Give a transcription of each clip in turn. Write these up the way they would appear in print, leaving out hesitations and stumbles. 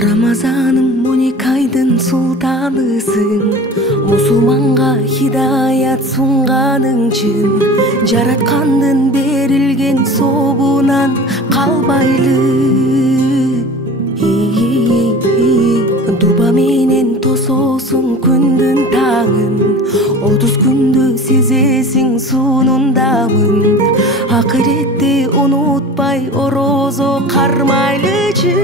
Рамазаным 12 айдын султанысың, мусулманга хидаят сунганың чын, жараткандын берилген собунан калбайлы. Дуба менен тососуң күндүн таңын, 30 күндү сезесиң суунун дамын, акыретте унутпай орозо кармайлычы.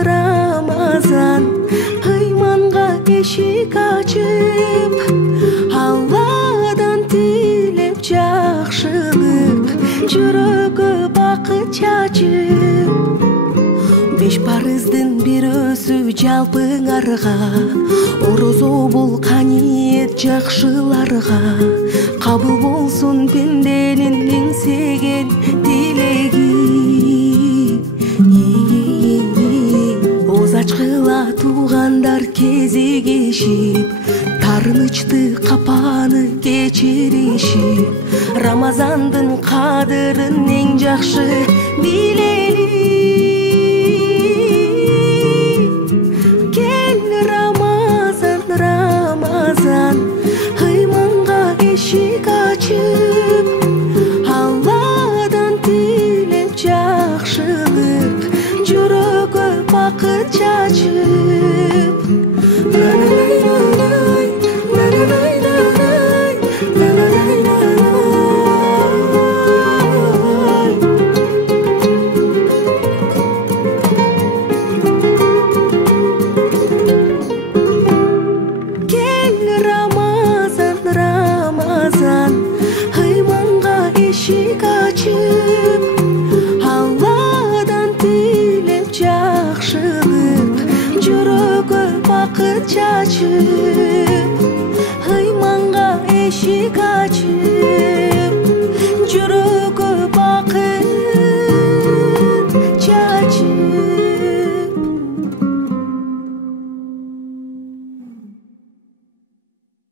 Рамазан, ыйманга эшик ачып, Алладан тилеп жакшылык, жүрөгкө бакыт чачып. 5 парыздын бирөөсү жалпыңарга, орозо бул каниет жакшыларга, кабыл болсун пенденин эңсеген тилеги. Ачкыла туугандар кезигишип, тарынычты капаны кечиришип, Рамазандын кадырын эң жакшы билели. Кел Рамазан, Рамазан, ыйманга эшик ачып, Алладан тилеп жакшылык, жүрөгкө бакыт чачып. Кел Рамазан, Рамазан, ыйманга эшик ачып, Алладан тилеп жакшылык, жүрөгкө бакыт чачып, ыйманга эшик